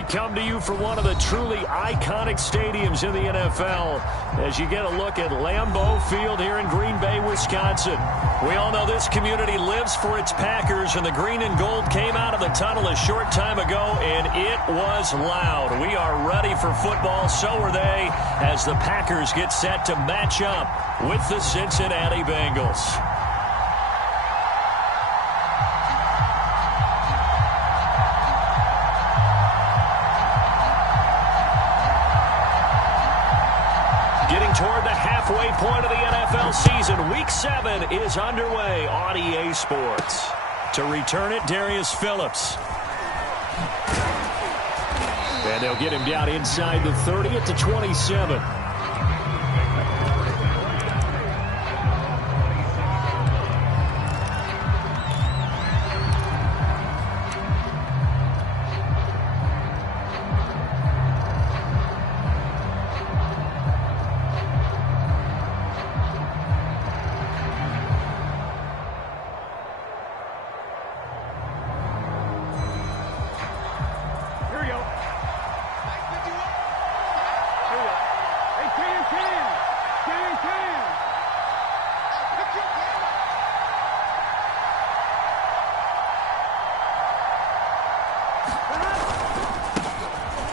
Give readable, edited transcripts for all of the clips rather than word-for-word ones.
We come to you from one of the truly iconic stadiums in the NFL as you get a look at Lambeau Field here in Green Bay, Wisconsin. We all know this community lives for its Packers, and the green and gold came out of the tunnel a short time ago, and it was loud. We are ready for football, so are they, as the Packers get set to match up with the Cincinnati Bengals. Toward the halfway point of the NFL season, Week 7 is underway on EA Sports. To return it, Darius Phillips. And they'll get him down inside the 30 at the 27.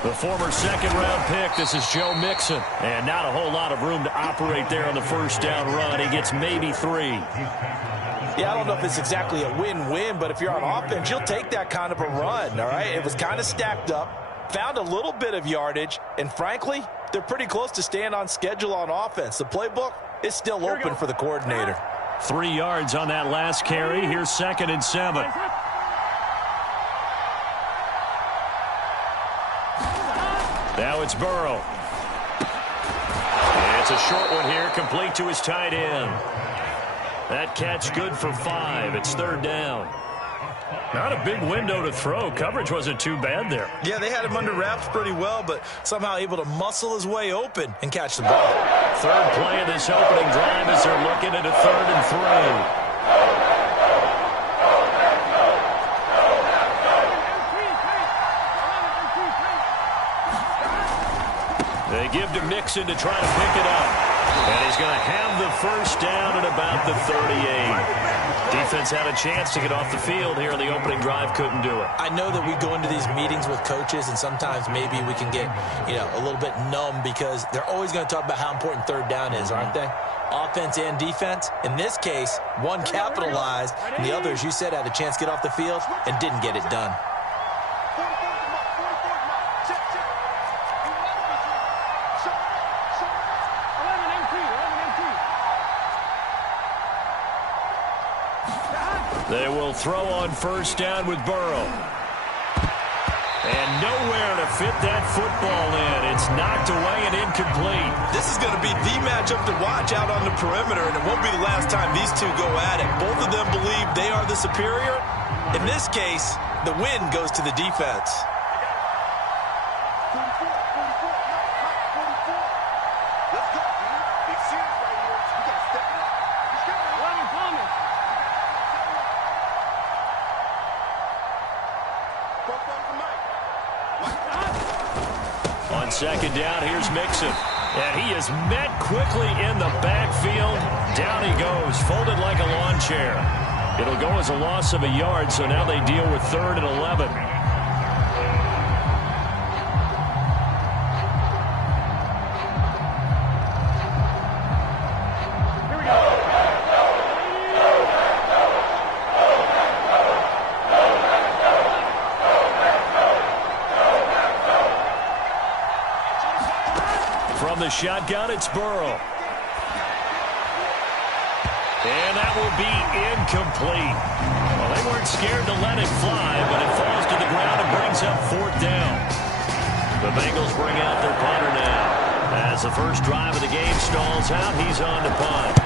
The former second-round pick, this is Joe Mixon. And not a whole lot of room to operate there on the first down run. He gets maybe 3. Yeah, I don't know if it's exactly a win-win, but if you're on offense, you'll take that kind of a run, all right? It was kind of stacked up, found a little bit of yardage, and frankly, they're pretty close to staying on schedule on offense. The playbook is still open for the coordinator. 3 yards on that last carry. Here's 2nd and 7. Now it's Burrow. It's a short one here, complete to his tight end. That catch good for 5. It's 3rd down. Not a big window to throw. Coverage wasn't too bad there. Yeah, they had him under wraps pretty well, but somehow able to muscle his way open and catch the ball. 3rd play of this opening drive as they're looking at a 3rd and 3. They give to Mixon to try to pick it up. And he's going to have the first down at about the 38. Defense had a chance to get off the field here in the opening drive, couldn't do it. I know that we go into these meetings with coaches, and sometimes maybe we can get, a little bit numb because they're always going to talk about how important 3rd down is, aren't they? Offense and defense. In this case, one capitalized, and the other, as you said, had a chance to get off the field and didn't get it done. They will throw on first down with Burrow. And nowhere to fit that football in. It's knocked away and incomplete. This is going to be the matchup to watch out on the perimeter, and it won't be the last time these two go at it. Both of them believe they are the superior. In this case, the win goes to the defense. On 2nd down, here's Mixon. And he is met quickly in the backfield. Down he goes, folded like a lawn chair. It'll go as a loss of a yard, so now they deal with 3rd and 11. From the shotgun, it's Burrow. And that will be incomplete. Well, they weren't scared to let it fly, but it falls to the ground and brings up 4th down. The Bengals bring out their punter now. As the first drive of the game stalls out, he's on to punt.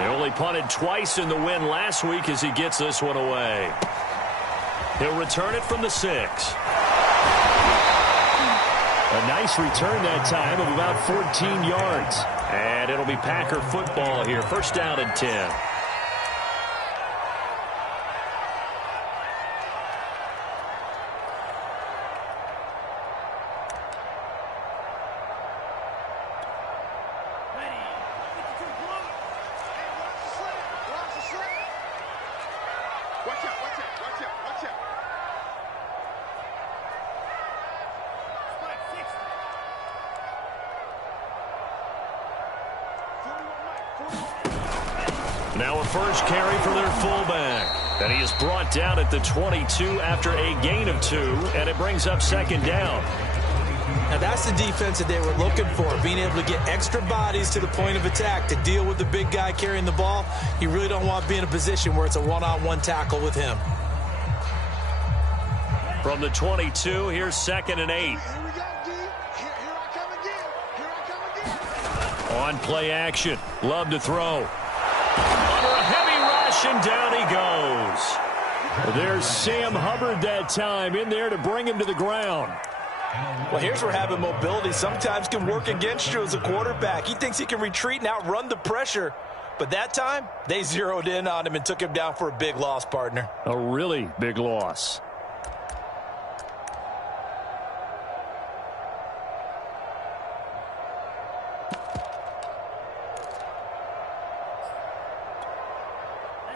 They only punted twice in the win last week as he gets this one away. He'll return it from the 6. A nice return that time of about 14 yards. And it'll be Packer football here. First down and 10. Now a first carry for their fullback. And he is brought down at the 22 after a gain of 2, and it brings up second down. Now that's the defense that they were looking for, being able to get extra bodies to the point of attack to deal with the big guy carrying the ball. You really don't want to be in a position where it's a one-on-one tackle with him. From the 22, here's 2nd and 8. Here we go, D. Here I come again. Here I come again. On play action. Love to throw. Under a heavy rush, and down he goes. There's Sam Hubbard that time in there to bring him to the ground. Well, here's where having mobility sometimes can work against you as a quarterback. He thinks he can retreat and outrun the pressure. But that time, they zeroed in on him and took him down for a big loss, partner. A really big loss.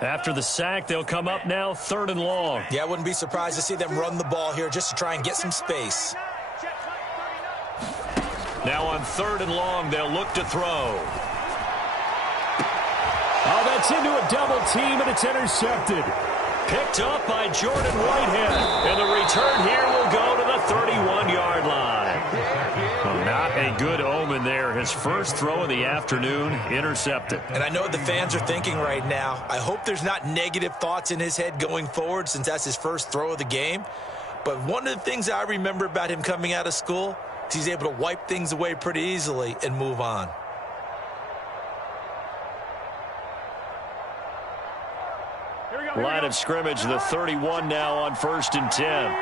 After the sack, they'll come up now 3rd and long. Yeah, I wouldn't be surprised to see them run the ball here just to try and get some space. Now on 3rd and long, they'll look to throw. Oh, that's into a double team, and it's intercepted. Picked up by Jordan Whitehead. And the return here will go to the 31-yard line. Well, not a good omen there. His first throw of the afternoon, intercepted. And I know what the fans are thinking right now. I hope there's not negative thoughts in his head going forward since that's his first throw of the game. But one of the things I remember about him coming out of school is he's able to wipe things away pretty easily and move on. Line of scrimmage, the 31 now on 1st and 10.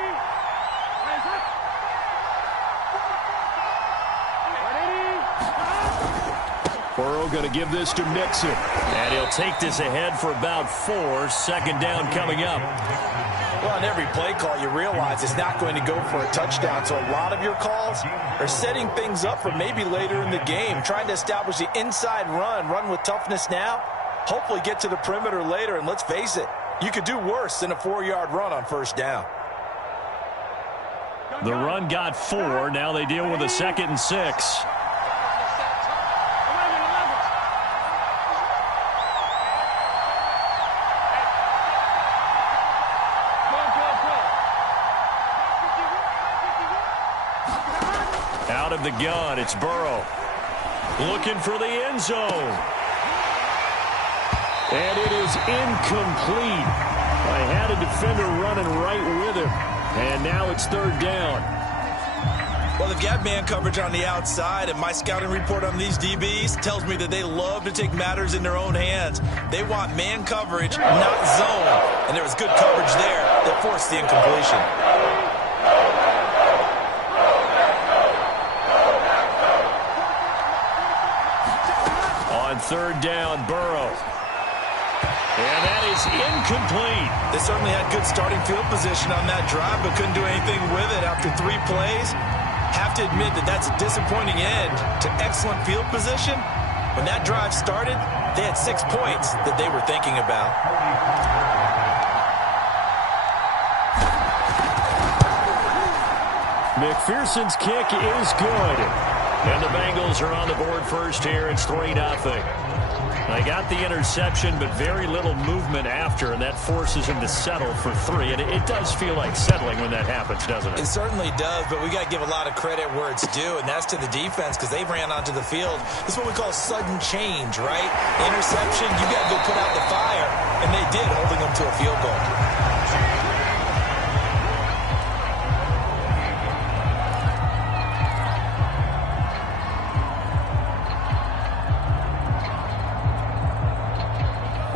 Burrow going to give this to Mixon. And he'll take this ahead for about 4. 2nd down coming up. Well, on every play call, you realize it's not going to go for a touchdown. So a lot of your calls are setting things up for maybe later in the game, trying to establish the inside run with toughness now, hopefully get to the perimeter later. And let's face it, you could do worse than a 4-yard run on 1st down. The run got 4. Now they deal with a 2nd and 6. Out of the gun, it's Burrow. Looking for the end zone. And it is incomplete. I had a defender running right with him. And now it's 3rd down. Well, they've got man coverage on the outside, and my scouting report on these DBs tells me that they love to take matters in their own hands. They want man coverage, not zone. And there was good coverage there that forced the incompletion. On 3rd down, Burrow. And that is incomplete. They certainly had good starting field position on that drive, but couldn't do anything with it after 3 plays. Have to admit that that's a disappointing end to excellent field position. When that drive started, they had 6 points that they were thinking about. McPherson's kick is good. And the Bengals are on the board first here. It's 3-0. They got the interception, but very little movement after, and that forces him to settle for 3. And it does feel like settling when that happens, doesn't it? It certainly does, but we got to give a lot of credit where it's due, and that's to the defense because they ran onto the field. This is what we call sudden change, right? Interception, you got to go put out the fire, and they did, holding them to a field goal.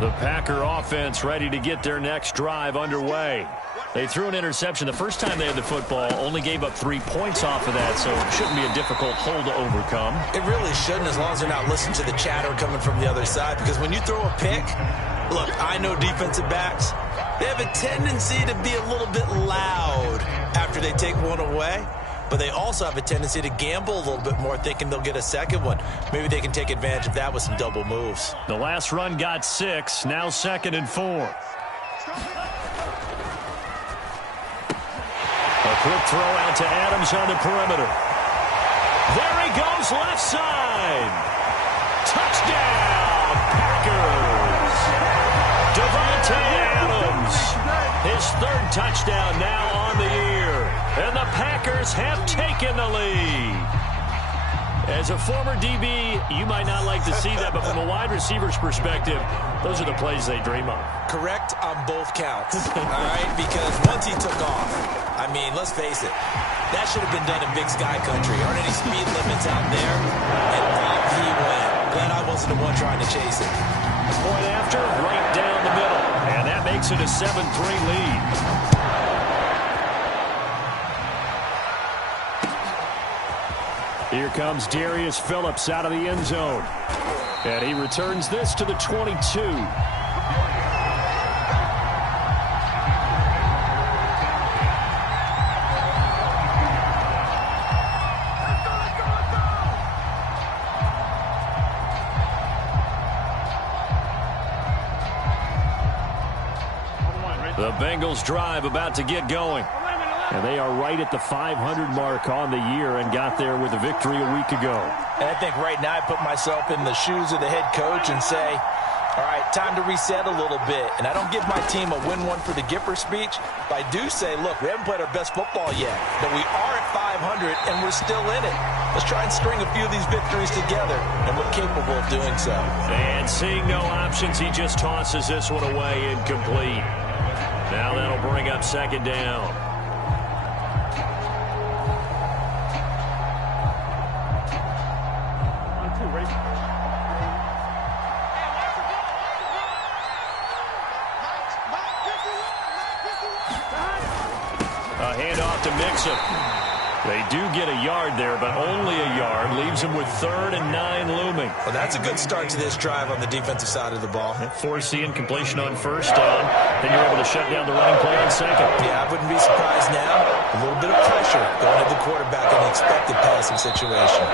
The Packer offense ready to get their next drive underway. They threw an interception the first time they had the football, only gave up 3 points off of that, so it shouldn't be a difficult hole to overcome. It really shouldn't, as long as they're not listening to the chatter coming from the other side, because when you throw a pick, look, I know defensive backs, they have a tendency to be a little bit loud after they take one away. But they also have a tendency to gamble a little bit more, thinking they'll get a second one. Maybe they can take advantage of that with some double moves. The last run got 6, now 2nd and 4. A quick throw out to Adams on the perimeter. There he goes, left side. Touchdown, Packers. Devontae Adams. His third touchdown now on the year. And the Packers have taken the lead. As a former DB, you might not like to see that, but from a wide receiver's perspective, those are the plays they dream of. Correct on both counts, all right? Because once he took off, I mean, let's face it, that should have been done in Big Sky Country. Aren't any speed limits out there? And off he went. Glad I wasn't the one trying to chase it. Point after, right down the middle. And that makes it a 7-3 lead. Here comes Darius Phillips out of the end zone. And he returns this to the 22. The Bengals drive about to get going. And they are right at the 500 mark on the year and got there with a victory a week ago. And I think right now I put myself in the shoes of the head coach and say, all right, time to reset a little bit. And I don't give my team a win one for the Gipper speech, but I do say, look, we haven't played our best football yet, but we are at 500 and we're still in it. Let's try and string a few of these victories together, and we're capable of doing so. And seeing no options, he just tosses this one away incomplete. Now that'll bring up second down. Handoff to Mixon. They do get a yard there, but only a yard. Leaves them with 3rd and 9 looming. Well, that's a good start to this drive on the defensive side of the ball. Force the incompletion on first down. Then you're able to shut down the running play on second. Yeah, I wouldn't be surprised now. A little bit of pressure going at the quarterback in the expected passing situation.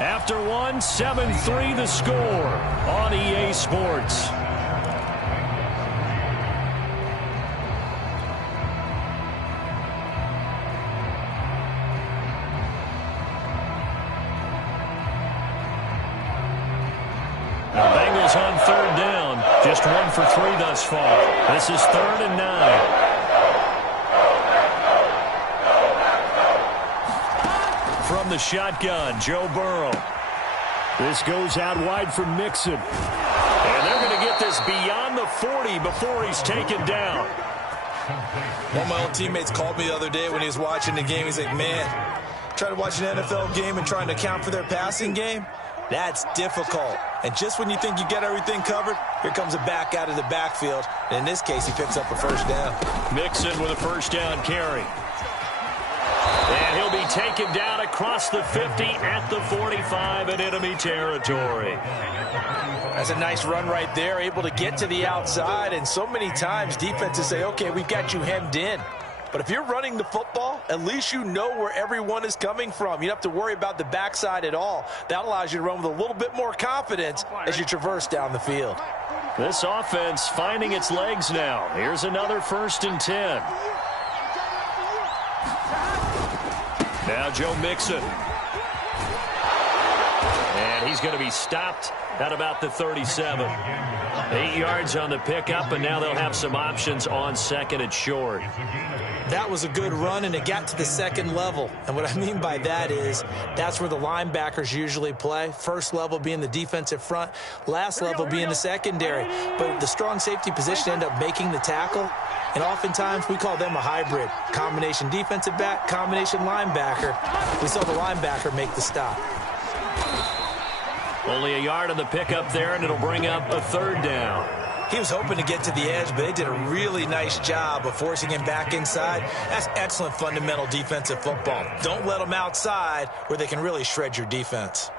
After one, 7-3 the score on EA Sports. The Bengals on 3rd down. Just 1 for 3 thus far. This is 3rd and 9. From the shotgun, Joe Burrow. This goes out wide for Mixon. And they're going to get this beyond the 40 before he's taken down. One of my old teammates called me the other day when he was watching the game. He's like, man, trying to watch an NFL game and trying to account for their passing game? That's difficult. And just when you think you get everything covered, here comes a back out of the backfield. And in this case, he picks up a first down. Mixon with a first down carry. And he'll be taken down across the 50 at the 45 in enemy territory. That's a nice run right there, able to get to the outside. And so many times defenses say, okay, we've got you hemmed in. But if you're running the football, at least you know where everyone is coming from. You don't have to worry about the backside at all. That allows you to run with a little bit more confidence as you traverse down the field. This offense finding its legs now. Here's another 1st and 10. Now Joe Mixon. And he's going to be stopped at about the 37. 8 yards on the pickup, and now they'll have some options on 2nd and short. That was a good run, and it got to the 2nd level. And what I mean by that is that's where the linebackers usually play. First level being the defensive front, last level being the secondary. But the strong safety position ended up making the tackle. And oftentimes we call them a hybrid. Combination defensive back, combination linebacker. We saw the linebacker make the stop. Only a yard on the pickup there, and it'll bring up a 3rd down. He was hoping to get to the edge, but they did a really nice job of forcing him back inside. That's excellent fundamental defensive football. Don't let them outside where they can really shred your defense.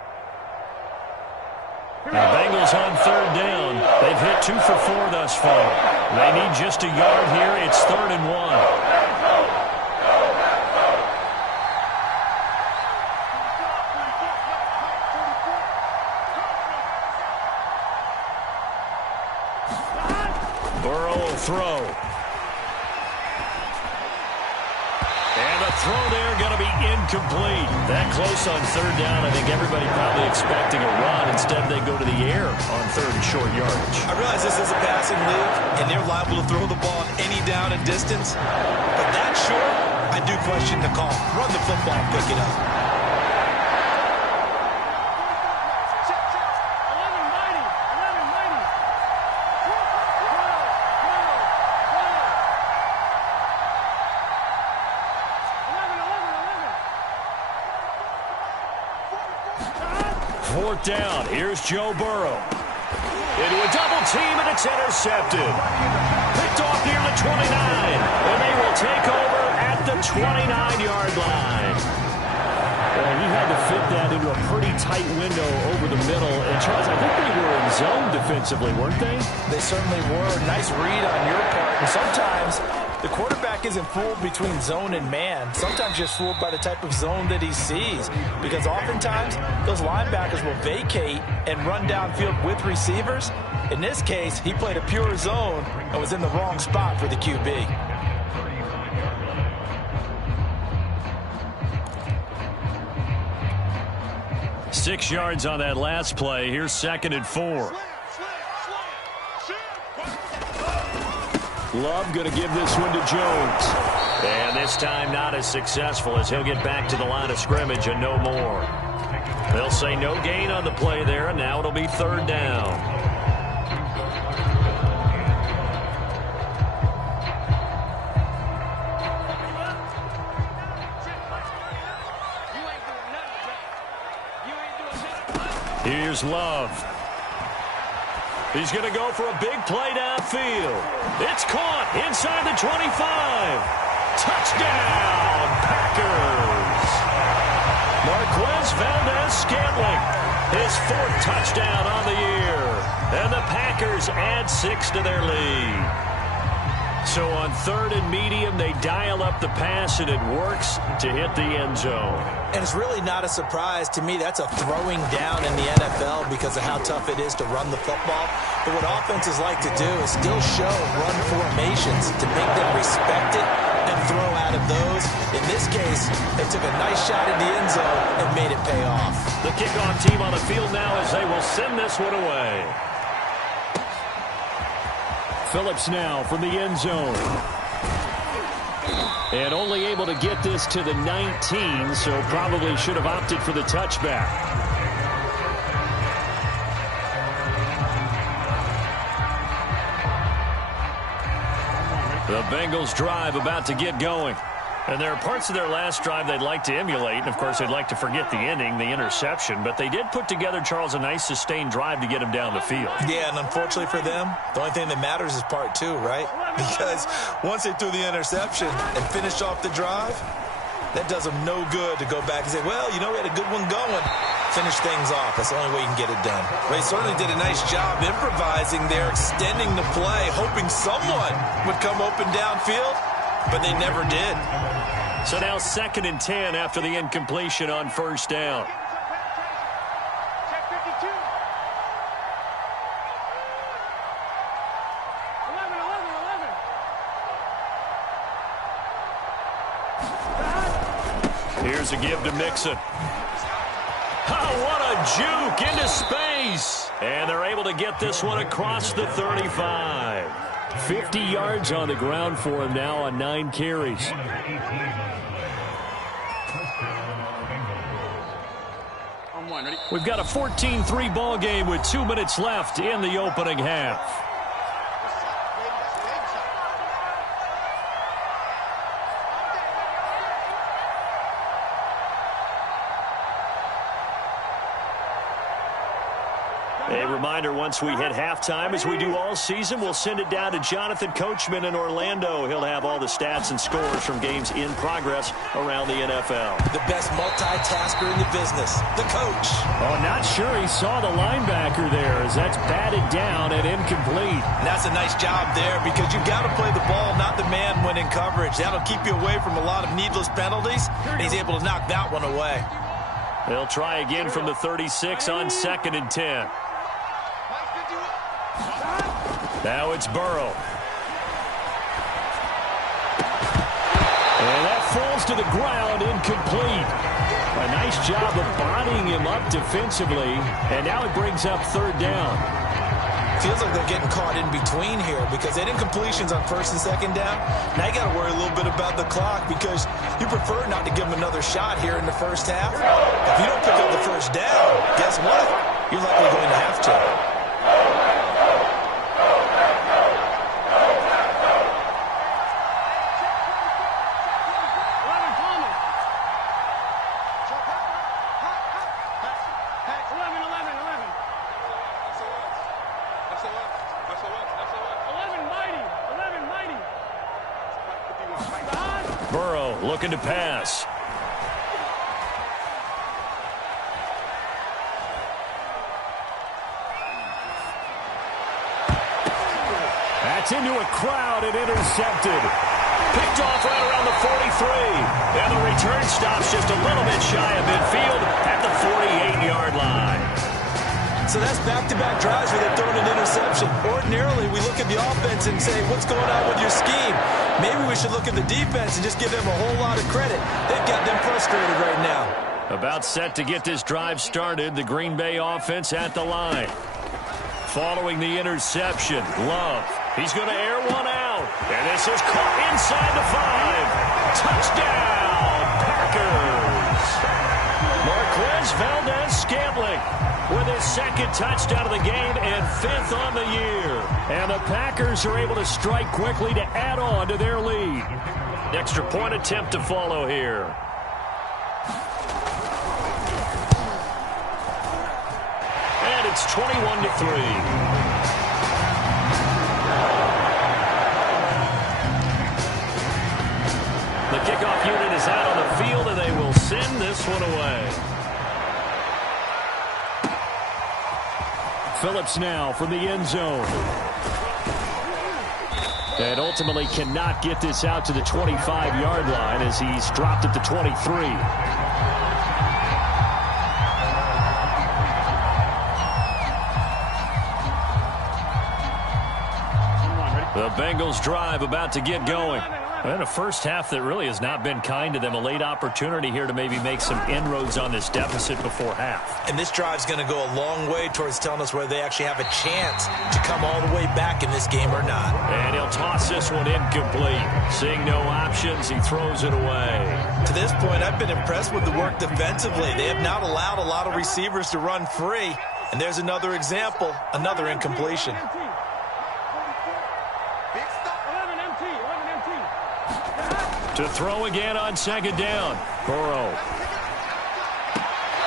The Bengals on 3rd down. They've hit 2 for 4 thus far. They need just a yard here. It's 3rd and 1. Burrow will throw. throw there going to be incomplete. That close on third down, I think everybody probably expecting a run. Instead, they go to the air on third and short yardage. I realize this is a passing league, and they're liable to throw the ball on any down and distance. But that short, I do question the call. Run the football, pick it up. Fourth down. Here's Joe Burrow. Into a double team, and it's intercepted. Picked off near the 29. And they will take over at the 29-yard line. Well, he had to fit that into a pretty tight window over the middle. And, Charles, I think they were in zone defensively, weren't they? They certainly were. Nice read on your part. And sometimes the quarterback isn't fooled between zone and man. Sometimes just fooled by the type of zone that he sees. Because oftentimes, those linebackers will vacate and run downfield with receivers. In this case, he played a pure zone and was in the wrong spot for the QB. 6 yards on that last play. Here's 2nd and 4. Love going to give this one to Jones. And this time not as successful as he'll get back to the line of scrimmage and no more. They'll say no gain on the play there, and now it'll be 3rd down. Here's Love. He's going to go for a big play downfield. It's caught inside the 25. Touchdown, Packers. Marquez Valdez-Scantling, his 4th touchdown on the year. And the Packers add 6 to their lead. So on 3rd and medium, they dial up the pass, and it works to hit the end zone. And it's really not a surprise to me. That's a throwing down in the NFL because of how tough it is to run the football. But what offenses like to do is still show run formations to make them respect it and throw out of those. In this case, they took a nice shot in the end zone and made it pay off. The kickoff team on the field now as they will send this one away. Phillips now from the end zone. And only able to get this to the 19, so probably should have opted for the touchback. The Bengals drive about to get going. And there are parts of their last drive they'd like to emulate. And, of course, they'd like to forget the ending, the interception. But they did put together, Charles, a nice sustained drive to get him down the field. Yeah, and unfortunately for them, the only thing that matters is part 2, right? Because once they threw the interception and finished off the drive, that does them no good to go back and say, well, you know, we had a good one going. Finish things off. That's the only way you can get it done. They certainly did a nice job improvising there, extending the play, hoping someone would come open downfield. But they never did. So now 2nd and 10 after the incompletion on 1st down. Here's a give to Mixon. Oh, what a juke into space. And they're able to get this one across the 35. 50 yards on the ground for him now on 9 carries. We've got a 14-3 ball game with 2 minutes left in the opening half. A reminder, once we hit halftime, as we do all season, we'll send it down to Jonathan Coachman in Orlando. He'll have all the stats and scores from games in progress around the NFL. The best multitasker in the business, the coach. Oh, not sure he saw the linebacker there as that's batted down and incomplete. And that's a nice job there because you've got to play the ball, not the man when in coverage. That'll keep you away from a lot of needless penalties, and he's able to knock that one away. They'll try again from the 36 on 2nd and 10. Now it's Burrow. And that falls to the ground, incomplete. A nice job of bodying him up defensively, and now it brings up third down. Feels like they're getting caught in between here because they didn't completions on first and second down. Now you got to worry a little bit about the clock because you prefer not to give them another shot here in the first half. If you don't pick up the first down, guess what? You're likely going to have to. Burrow looking to pass. That's into a crowd and intercepted. Picked off right around the 43. And the return stops just a little bit shy of midfield at the 48-yard line. So that's back-to-back drives where they've thrown an interception. Ordinarily, we look at the offense and say, what's going on with your scheme? Maybe we should look at the defense and just give them a whole lot of credit. They've got them frustrated right now. About set to get this drive started, the Green Bay offense at the line. Following the interception, Love. He's going to air one out. And this is caught inside the 5. Touchdown, Packers. Marquez Valdez-Scantling with his second touchdown of the game and 5th on the year. And the Packers are able to strike quickly to add on to their lead. Extra point attempt to follow here. And it's 21-3. The kickoff unit is out on the field, and they will send this one away. Phillips now from the end zone. And ultimately cannot get this out to the 25-yard line as he's dropped at the 23. The Bengals drive about to get going. And a first half that really has not been kind to them. A late opportunity here to maybe make some inroads on this deficit before half. And this drive's going to go a long way towards telling us whether they actually have a chance to come all the way back in this game or not. And he'll toss this one incomplete. Seeing no options, he throws it away. To this point, I've been impressed with the work defensively. They have not allowed a lot of receivers to run free. And there's another example, another incompletion. To throw again on second down. Burrow.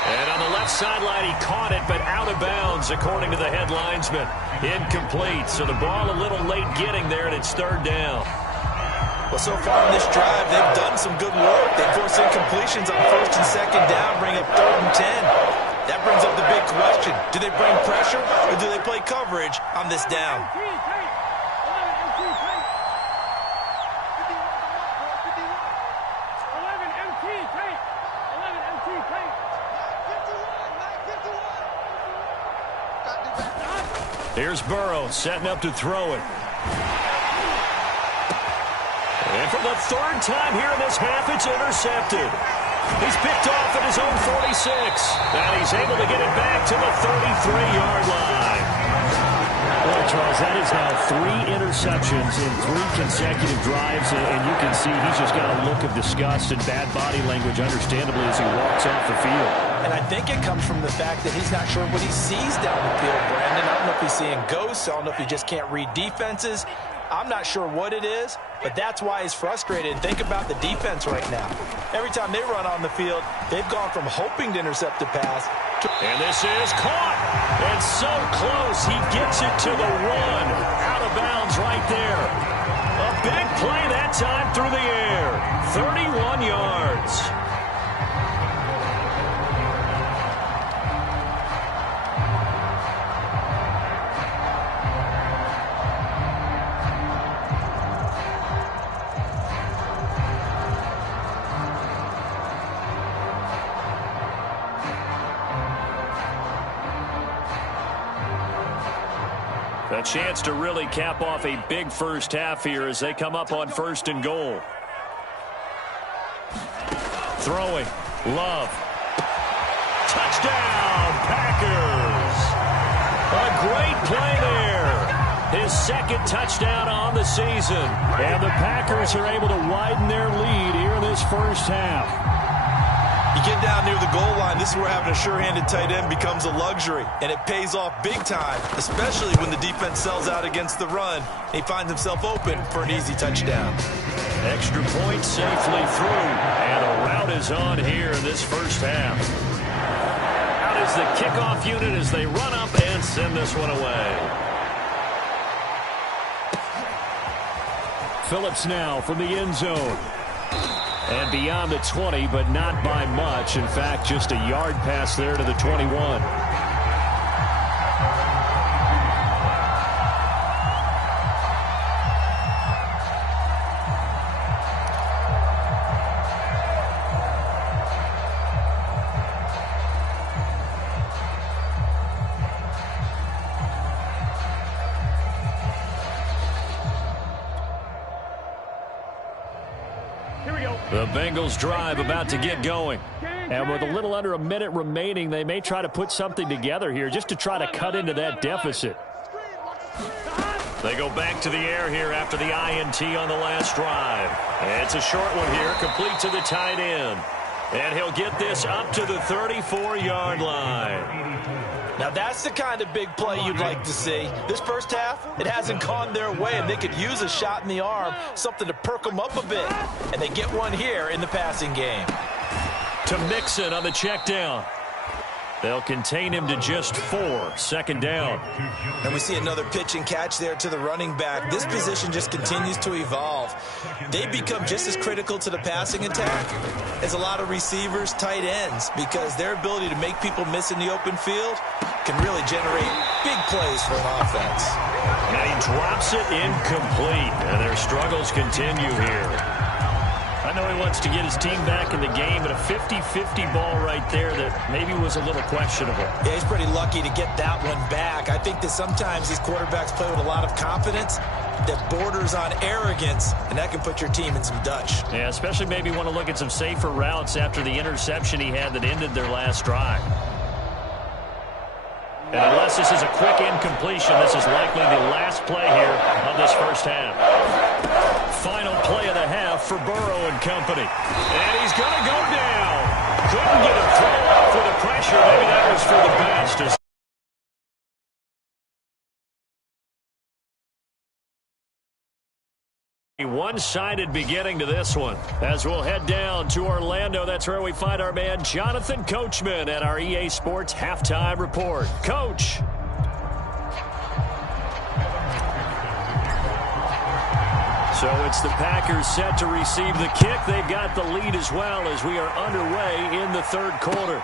And on the left sideline, he caught it, but out of bounds, according to the head linesman. Incomplete, so the ball a little late getting there, and it's third down. Well, so far in this drive, they've done some good work. They force incompletions on first and second down, bring up 3rd and 10. That brings up the big question. Do they bring pressure, or do they play coverage on this down? Here's Burrow setting up to throw it. And for the 3rd time here in this half, it's intercepted. He's picked off at his own 46. And he's able to get it back to the 33-yard line. Well, Charles, that is now 3 interceptions in 3 consecutive drives. And you can see he's just got a look of disgust and bad body language, understandably, as he walks off the field. And I think it comes from the fact that he's not sure what he sees down the field, Brandon. I don't know if he's seeing ghosts. I don't know if he just can't read defenses. I'm not sure what it is, but that's why he's frustrated. And think about the defense right now. Every time they run on the field, they've gone from hoping to intercept a pass to... And this is caught. And so close, he gets it to the 1. Out of bounds right there. A big play that time through the air. 31 yards. A chance to really cap off a big first half here as they come up on 1st and goal. Throwing. Love. Touchdown, Packers. A great play there. His second touchdown on the season. And the Packers are able to widen their lead here in this first half. You get down near the goal line, this is where having a sure-handed tight end becomes a luxury, and it pays off big time, especially when the defense sells out against the run. He finds himself open for an easy touchdown. Extra point safely through, and a route is on here in this first half. Out is the kickoff unit as they run up and send this one away. Phillips now from the end zone. And beyond the 20, but not by much. In fact, just a yard pass there to the 21. The Bengals drive about to get going. And with a little under a minute remaining, they may try to put something together here just to try to cut into that deficit. They go back to the air here after the INT on the last drive. It's a short one here, complete to the tight end. And he'll get this up to the 34-yard line. Now that's the kind of big play you'd like to see. This first half, it hasn't gone their way, and they could use a shot in the arm, something to perk them up a bit. And they get one here in the passing game. To Mixon on the check down. They'll contain him to just 4. Second down. And we see another pitch and catch there to the running back. This position just continues to evolve. They become just as critical to the passing attack as a lot of receivers, tight ends, because their ability to make people miss in the open field can really generate big plays for an offense. And he drops it incomplete, and their struggles continue here. I know he wants to get his team back in the game, but a 50-50 ball right there that maybe was a little questionable. Yeah, he's pretty lucky to get that one back. I think that sometimes these quarterbacks play with a lot of confidence that borders on arrogance, and that can put your team in some Dutch. Yeah, especially maybe want to look at some safer routes after the interception he had that ended their last drive. And unless this is a quick incompletion, this is likely the last play here of this first half. Final play of the half for Burrow and company. And he's going to go down. Couldn't get a throw off with the pressure. Maybe that was for the best. A one-sided beginning to this one. As we'll head down to Orlando, that's where we find our man Jonathan Coachman at our EA Sports Halftime Report. Coach. So it's the Packers set to receive the kick. They've got the lead as well as we are underway in the third quarter.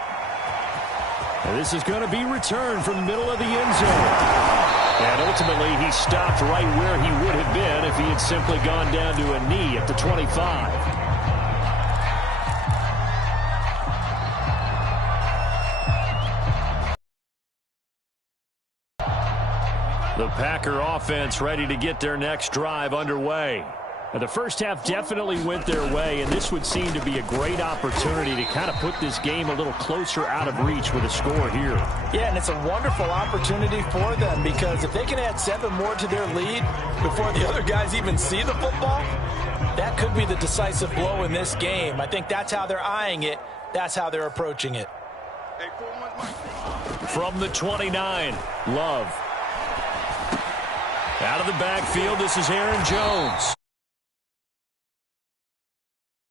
And this is going to be returned from the middle of the end zone. And ultimately, he stopped right where he would have been if he had simply gone down to a knee at the 25. The Packer offense ready to get their next drive underway. Now, the first half definitely went their way, and this would seem to be a great opportunity to kind of put this game a little closer out of reach with a score here. Yeah, and it's a wonderful opportunity for them because if they can add 7 more to their lead before the other guys even see the football, that could be the decisive blow in this game. I think that's how they're eyeing it. That's how they're approaching it. From the 29, Love. Out of the backfield, this is Aaron Jones.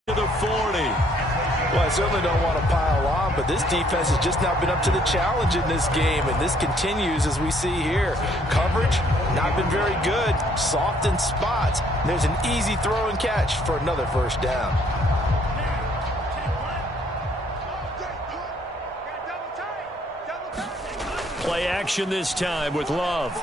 To the 40. Well, I certainly don't want to pile on, but this defense has just not been up to the challenge in this game, and this continues as we see here. Coverage, not been very good. Soft in spots. There's an easy throw and catch for another first down. Play action this time with Love.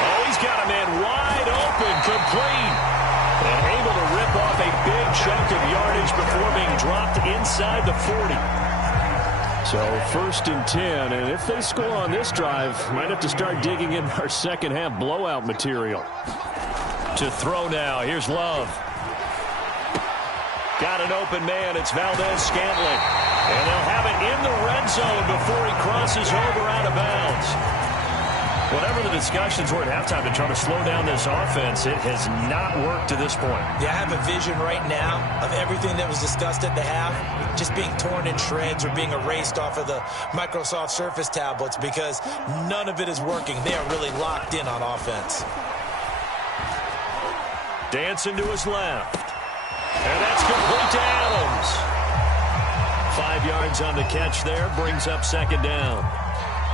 Oh, he's got a man wide open, complete. And able to rip off a big chunk of yardage before being dropped inside the 40. So first and 10, and if they score on this drive, might have to start digging in our second half blowout material. To throw now, here's Love. Got an open man. It's Valdez-Scantling. And they'll have it in the red zone before he crosses over out of bounds. Whatever the discussions were at halftime to try to slow down this offense, it has not worked to this point. Yeah, I have a vision right now of everything that was discussed at the half just being torn in shreds or being erased off of the Microsoft Surface tablets because none of it is working. They are really locked in on offense. Dancing to his left. And that's complete to Adams. 5 yards on the catch there, brings up second down.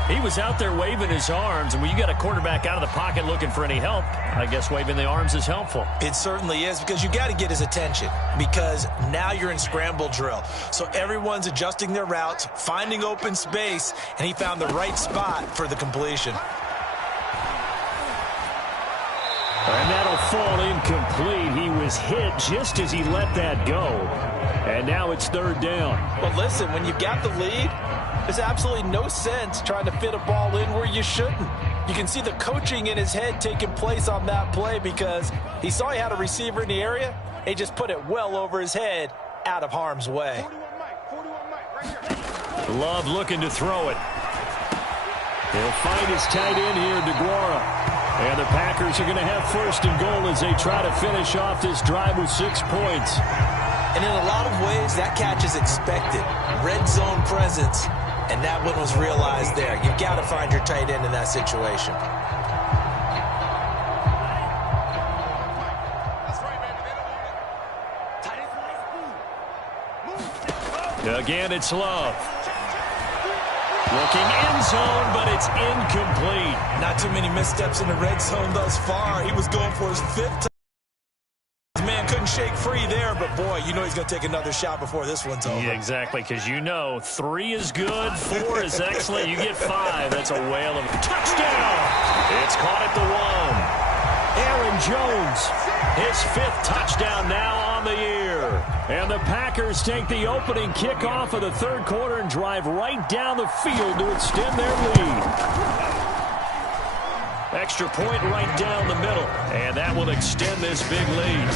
He was out there waving his arms, and when you got a quarterback out of the pocket looking for any help, I guess waving the arms is helpful. It certainly is, because you got to get his attention, because now you're in scramble drill. So everyone's adjusting their routes, finding open space, and he found the right spot for the completion. And that'll fall incomplete. He was hit just as he let that go. And now it's third down. But listen, when you've got the lead, there's absolutely no sense trying to fit a ball in where you shouldn't. You can see the coaching in his head taking place on that play because he saw he had a receiver in the area. He just put it well over his head out of harm's way. 41 Mike, right here. Love looking to throw it. He'll find his tight end here, DeGuara. And the Packers are going to have first and goal as they try to finish off this drive with 6 points. And in a lot of ways, that catch is expected. Red zone presence, and that one was realized there. You've got to find your tight end in that situation. Again, it's Love. Looking end zone, but it's incomplete. Not too many missteps in the red zone thus far. He was going for his 5th time. His man couldn't shake free there, but boy, you know he's going to take another shot before this one's over. Yeah, exactly, because you know 3 is good, 4 is excellent. You get 5. That's a whale of a touchdown. It's caught at the 1. Aaron Jones, his 5th touchdown now on the year. And the Packers take the opening kickoff of the third quarter and drive right down the field to extend their lead. Extra point right down the middle, and that will extend this big lead.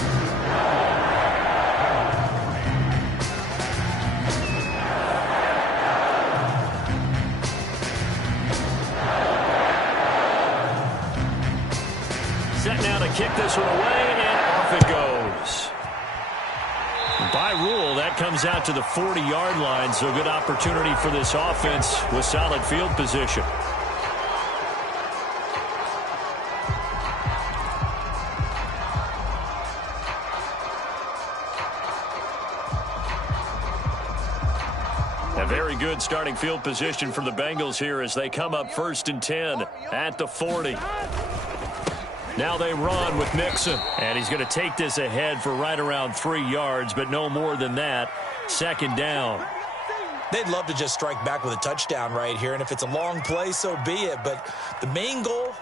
Set now to kick this one away, and off it goes. By rule, that comes out to the 40-yard line, so good opportunity for this offense with solid field position. A very good starting field position for the Bengals here as they come up first and 10 at the 40. Now they run with Mixon, and he's going to take this ahead for right around 3 yards, but no more than that. Second down. They'd love to just strike back with a touchdown right here, and if it's a long play, so be it. But the main goal,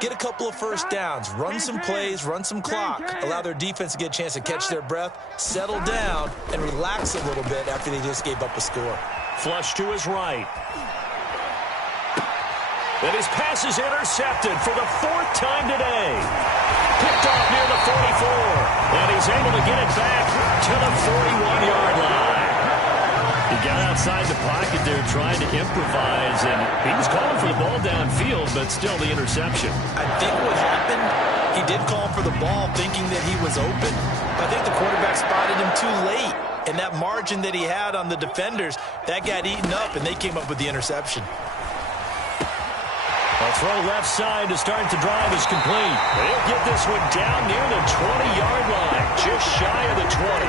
get a couple of first downs, run some plays, run some clock, allow their defense to get a chance to catch their breath, settle down, and relax a little bit after they just gave up a score. Flush to his right. And his pass is intercepted for the 4th time today. Picked off near the 44. And he's able to get it back to the 41-yard line. He got outside the pocket there trying to improvise, and he was calling for the ball downfield, but still the interception. I think what happened, he did call for the ball thinking that he was open. But I think the quarterback spotted him too late. And that margin that he had on the defenders, that got eaten up, and they came up with the interception. A throw left side to start the drive is complete. They'll get this one down near the 20-yard line, just shy of the 20.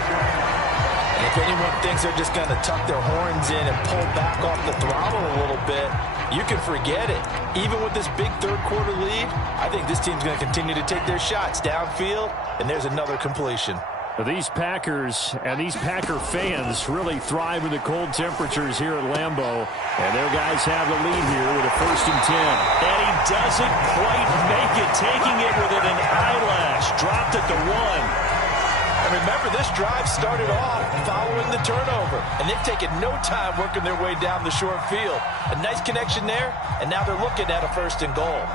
And if anyone thinks they're just going to tuck their horns in and pull back off the throttle a little bit, you can forget it. Even with this big third-quarter lead, I think this team's going to continue to take their shots downfield, and there's another completion. These Packers and these Packer fans really thrive in the cold temperatures here at Lambeau. And their guys have the lead here with a 1st and 10. And he doesn't quite make it, taking it within an eyelash. Dropped at the 1. And remember, this drive started off following the turnover. And they've taken no time working their way down the short field. A nice connection there, and now they're looking at a 1st and goal.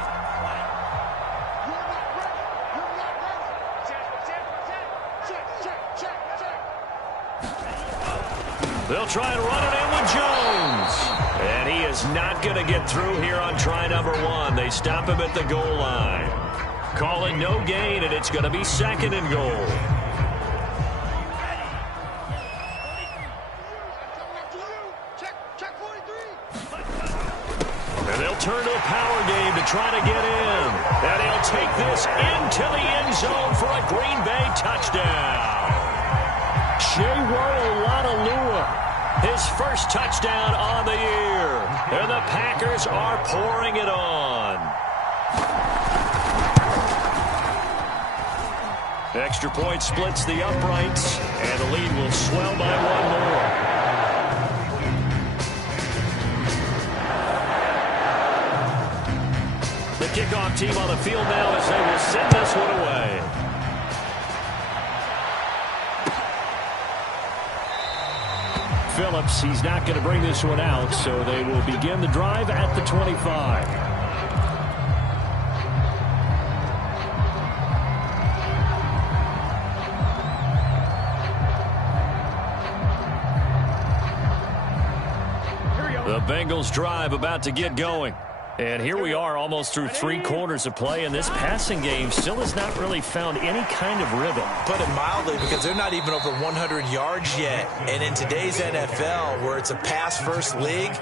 They'll try and run it in with Jones. And he is not going to get through here on try number 1. They stop him at the goal line. Call it no gain, and it's going to be 2nd and goal. And they'll turn to the power game to try to get in. And he'll take this into the end zone for a Green Bay touchdown. His first touchdown on the year. And the Packers are pouring it on. Extra point splits the uprights, and the lead will swell by 1 more. The kickoff team on the field now as they will send this one away. Phillips, he's not going to bring this one out, so they will begin the drive at the 25. The Bengals drive about to get going. And here we are almost through 3 quarters of play, and this passing game still has not really found any kind of rhythm. Put it mildly, because they're not even over 100 yards yet. And in today's NFL, where it's a pass-first league,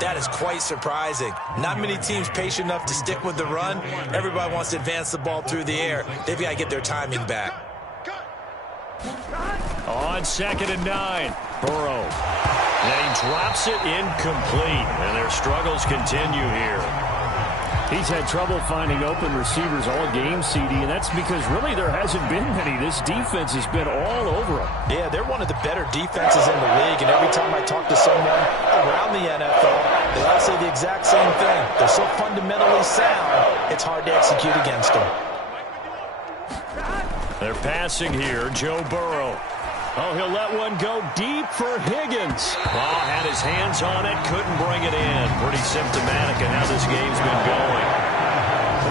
that is quite surprising. Not many teams patient enough to stick with the run. Everybody wants to advance the ball through the air. They've got to get their timing back. On 2nd and 9, Burrow. And he drops it incomplete, and their struggles continue here. He's had trouble finding open receivers all game, CD, and that's because really there hasn't been many. This defense has been all over them. Yeah, they're one of the better defenses in the league, and every time I talk to someone around the NFL, they all say the exact same thing. They're so fundamentally sound, it's hard to execute against them. They're passing here, Joe Burrow. Oh, he'll let one go deep for Higgins. Oh, had his hands on it, couldn't bring it in. Pretty symptomatic of how this game's been going.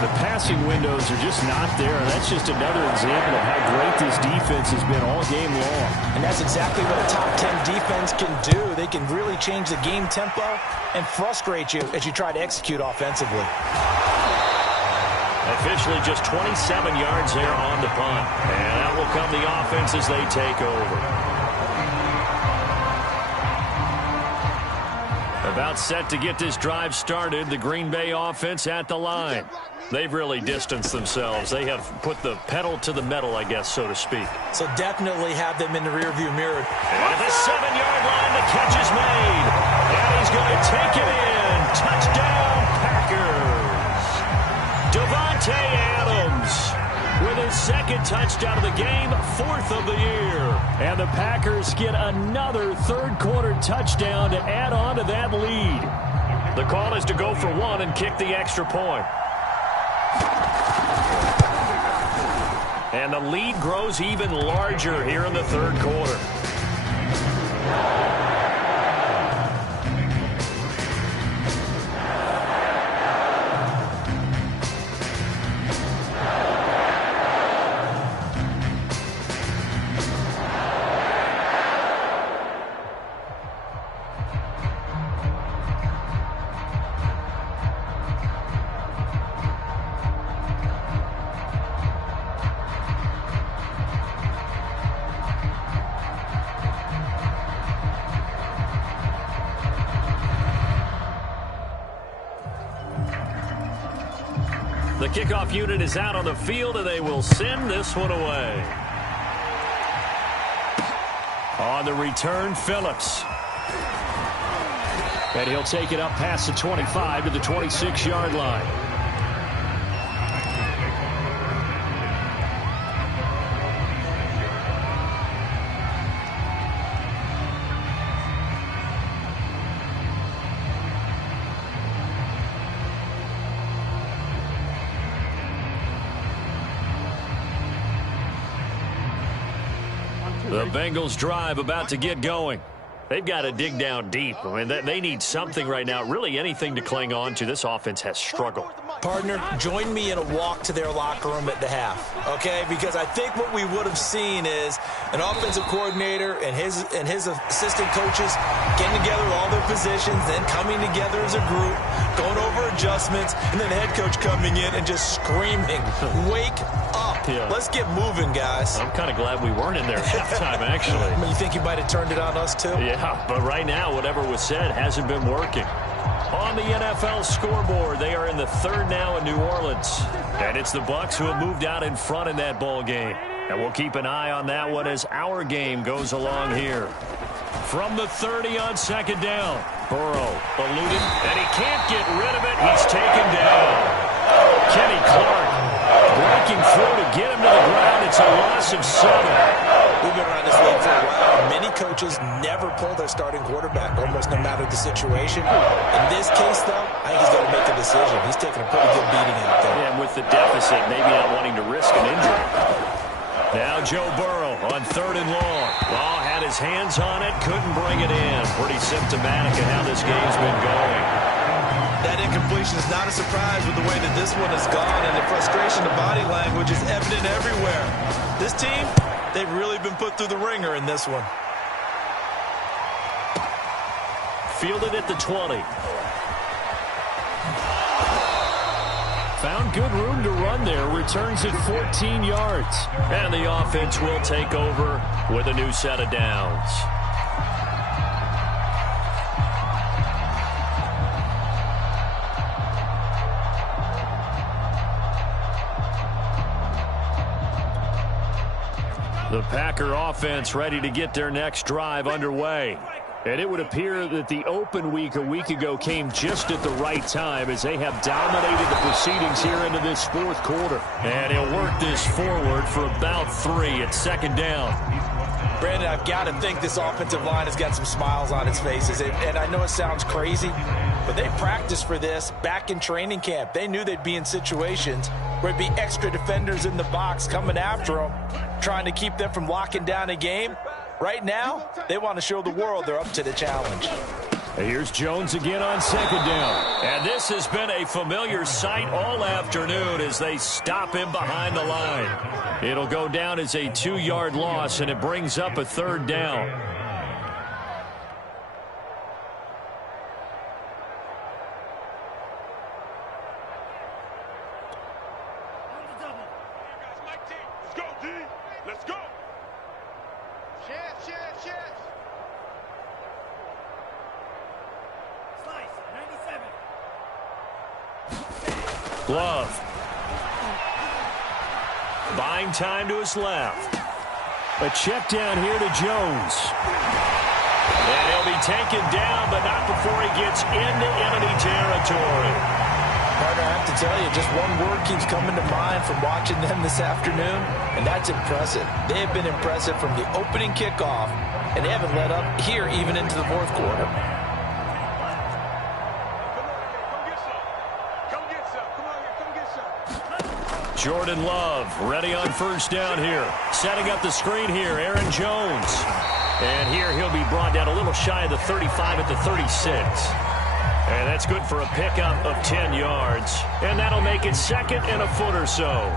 And the passing windows are just not there, and that's just another example of how great this defense has been all game long. And that's exactly what a top 10 defense can do. They can really change the game tempo and frustrate you as you try to execute offensively. Officially just 27 yards there on the punt. And out will come the offense as they take over. About set to get this drive started, the Green Bay offense at the line. They've really distanced themselves. They have put the pedal to the metal, I guess, so to speak. So definitely have them in the rearview mirror. And at the 7-yard line, the catch is made. And he's going to take it in. Touchdown, Packers. Davante Adams with his 2nd touchdown of the game, 4th of the year. And the Packers get another 3rd-quarter touchdown to add on to that lead. The call is to go for 1 and kick the extra point. And the lead grows even larger here in the 3rd quarter. The kickoff unit is out on the field, and they will send this one away. On the return, Phillips. And he'll take it up past the 25 to the 26-yard line. The Bengals drive about to get going. They've got to dig down deep. I mean, they need something right now, really anything to cling on to. This offense has struggled. Partner, join me in a walk to their locker room at the half, okay? Because I think what we would have seen is an offensive coordinator and his assistant coaches getting together all their positions, then coming together as a group, going over adjustments, and then the head coach coming in and just screaming, "Wake up. Yeah. Let's get moving, guys." I'm kind of glad we weren't in there at halftime, actually. I mean, you think he might have turned it on us, too? Yeah, but right now, whatever was said hasn't been working. On the NFL scoreboard, they are in the third now in New Orleans. And it's the Bucs who have moved out in front in that ball game. And we'll keep an eye on that one as our game goes along here. From the 30 on second down, Burrow eluding, and he can't get rid of it. He's taken down. Kenny Clark breaking through to get him to the ground. It's a loss of 7. We've been around this league for a while. Many coaches never pull their starting quarterback, almost no matter the situation. In this case, though, I think he's got to make a decision. He's taking a pretty good beating out there. Yeah, and with the deficit, maybe not wanting to risk an injury. Now Joe Burrow on 3rd and long. Law had his hands on it, couldn't bring it in. Pretty symptomatic of how this game's been going. That incompletion is not a surprise with the way that this one has gone, and the frustration, the body language is evident everywhere. This team, they've really been put through the ringer in this one. Fielded at the 20. Found good room to run there. Returns it 14 yards. And the offense will take over with a new set of downs. The Packer offense ready to get their next drive underway. And it would appear that the open week a week ago came just at the right time as they have dominated the proceedings here into this fourth quarter. And he'll work this forward for about 3 at second down. Brandon, I've got to think this offensive line has got some smiles on its faces. And I know it sounds crazy, but they practiced for this back in training camp. They knew they'd be in situations where it'd be extra defenders in the box coming after them, trying to keep them from locking down a game. Right now, they want to show the world they're up to the challenge. Here's Jones again on second down. And this has been a familiar sight all afternoon as they stop him behind the line. It'll go down as a 2-yard loss, and it brings up a 3rd down. Love. Buying time to his left. A check down here to Jones. And he'll be taken down, but not before he gets into enemy territory. Partner, I have to tell you, just one word keeps coming to mind from watching them this afternoon, and that's impressive. They have been impressive from the opening kickoff, and they haven't let up here even into the fourth quarter. Jordan Love ready on first down here. Setting up the screen here, Aaron Jones. And here he'll be brought down a little shy of the 35 at the 36. And that's good for a pickup of 10 yards. And that'll make it 2nd and a foot or so.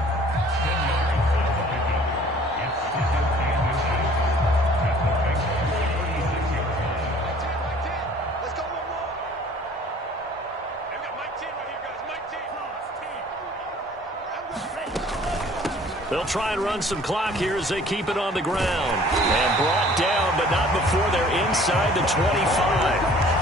They'll try and run some clock here as they keep it on the ground. And brought down, but not before they're inside the 25.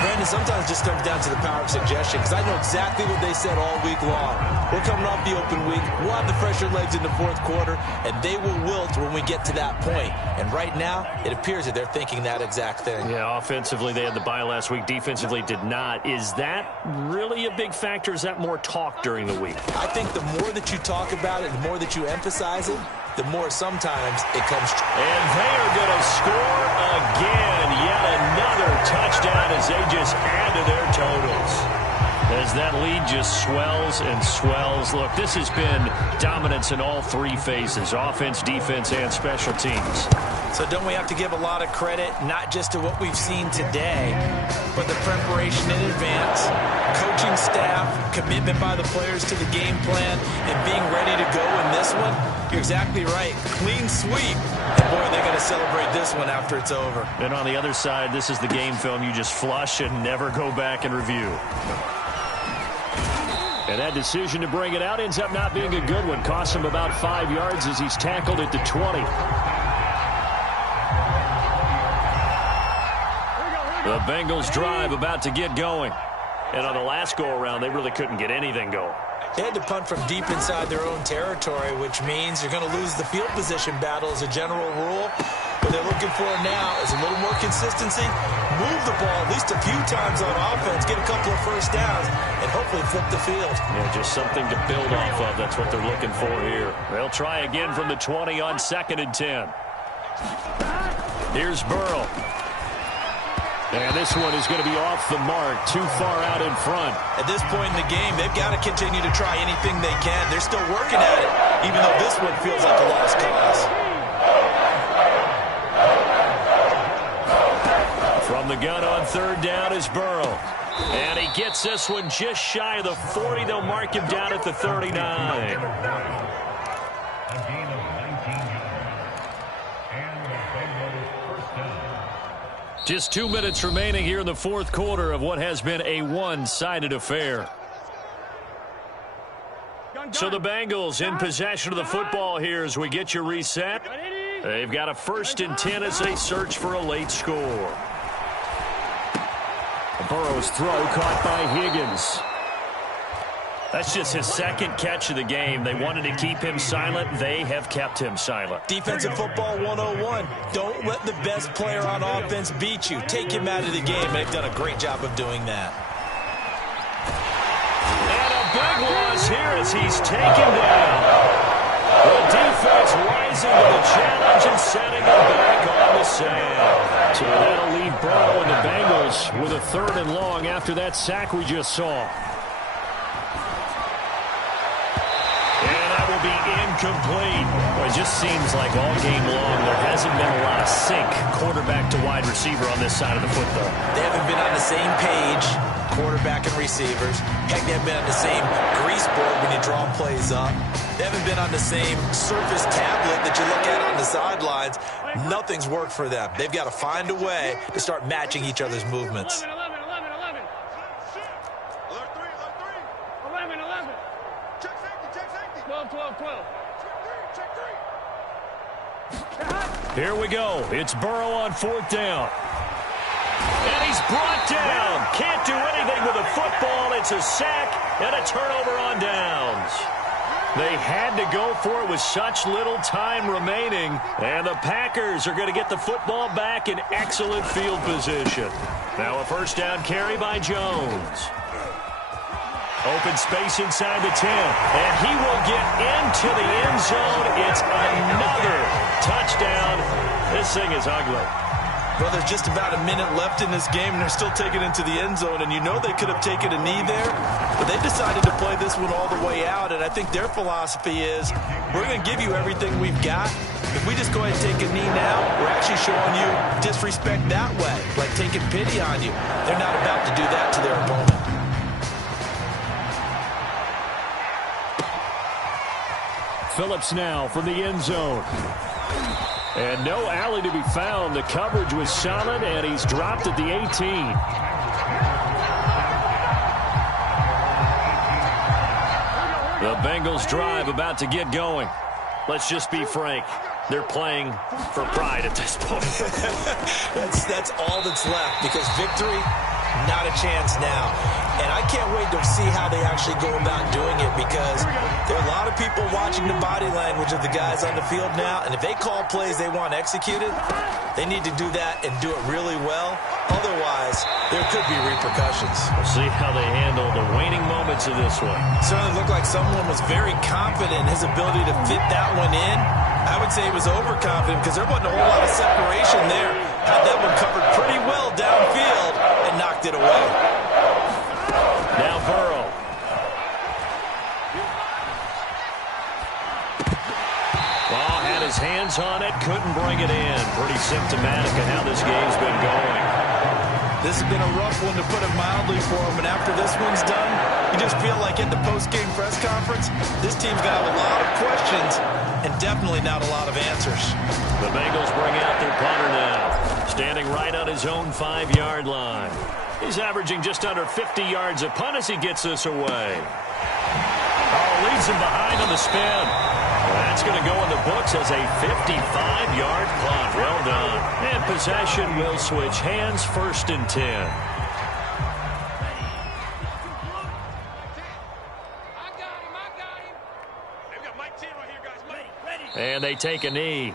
Brandon, sometimes it just comes down to the power of suggestion, because I know exactly what they said all week long. We're coming off the open week. We'll have the fresher legs in the fourth quarter, and they will wilt when we get to that point. And right now, it appears that they're thinking that exact thing. Yeah, offensively, they had the bye last week. Defensively, did not. Is that really a big factor? Is that more talk during the week? I think the more that you talk about it, the more that you emphasize it, the more sometimes it comes true. And they are going to score again. Yet another touchdown as they just add to their totals. as that lead just swells and swells. Look, this has been dominance in all three phases, offense, defense, and special teams. So don't we have to give a lot of credit, not just to what we've seen today, but the preparation in advance, coaching staff, commitment by the players to the game plan, and being ready to go in this one? You're exactly right. Clean sweep. And boy, they're going to celebrate this one after it's over. And on the other side, this is the game film you just flush and never go back and review. And that decision to bring it out ends up not being a good one. Costs him about 5 yards as he's tackled at the 20. The Bengals drive about to get going. And on the last go-around, they really couldn't get anything going. They had to punt from deep inside their own territory, which means you're going to lose the field position battle as a general rule. What they're looking for now is a little more consistency, move the ball at least a few times on offense, get a couple of first downs, and hopefully flip the field. Yeah, just something to build off of. That's what they're looking for here. They'll try again from the 20 on 2nd and 10. Here's Burrow. And this one is going to be off the mark, too far out in front. At this point in the game, they've got to continue to try anything they can. They're still working at it, even though this one feels like a lost cause. From the gun on 3rd down is Burrow. And he gets this one just shy of the 40. They'll mark him down at the 39. Just 2 minutes remaining here in the 4th quarter of what has been a one-sided affair. So the Bengals in possession of the football here as we get you reset. They've got a 1st and 10 as they search for a late score. Burrow's throw caught by Higgins. That's just his 2nd catch of the game. They wanted to keep him silent. They have kept him silent. Defensive football 101. Don't let the best player on offense beat you. Take him out of the game. They've done a great job of doing that. And a big loss here as he's taken down. The defense rising to the challenge and setting him back on the sand. So that'll leave Burrow and the Bengals with a 3rd and long after that sack we just saw. Be incomplete. Well, it just seems like all game long there hasn't been a lot of sync quarterback to wide receiver on this side of the football. They haven't been on the same page, quarterback and receivers. Heck, they haven't been on the same grease board when you draw plays up. They haven't been on the same surface tablet that you look at on the sidelines. Nothing's worked for them. They've got to find a way to start matching each other's movements. 12. Here we go. It's Burrow on 4th down. And he's brought down. Can't do anything with the football. It's a sack and a turnover on downs. They had to go for it with such little time remaining. And the Packers are going to get the football back in excellent field position. Now a 1st down carry by Jones. Open space inside the 10. And he will get into the end zone. It's another touchdown. This thing is ugly. Well, there's just about a minute left in this game, and they're still taking it into the end zone. And you know they could have taken a knee there, but they decided to play this one all the way out. And I think their philosophy is, we're going to give you everything we've got. If we just go ahead and take a knee now, we're actually showing you disrespect that way, like taking pity on you. They're not about to do that to their opponent. Phillips now from the end zone. And no alley to be found. The coverage was solid, and he's dropped at the 18. The Bengals drive about to get going. Let's just be frank. They're playing for pride at this point. That's all that's left, because victory, not a chance now. And I can't wait to see how they actually go about doing it, because there are a lot of people watching the body language of the guys on the field now, and if they call plays they want executed, they need to do that and do it really well. Otherwise, there could be repercussions. We'll see how they handle the waning moments of this one. Certainly looked like someone was very confident in his ability to fit that one in. I would say he was overconfident, because there wasn't a whole lot of separation there. Had that one covered pretty well downfield and knocked it away. Now Burrow his hands on it, couldn't bring it in. Pretty symptomatic of how this game's been going. This has been a rough one, to put it mildly, for him. And after this one's done, you just feel like at the post-game press conference, this team's going to have a lot of questions and definitely not a lot of answers. The Bengals bring out their punter now, standing right on his own 5-yard line. He's averaging just under 50 yards a punt as he gets this away. Oh, leads him behind on the spin. That's going to go in the books as a 55-yard punt. Well done. And possession will switch hands, 1st and 10. And they take a knee.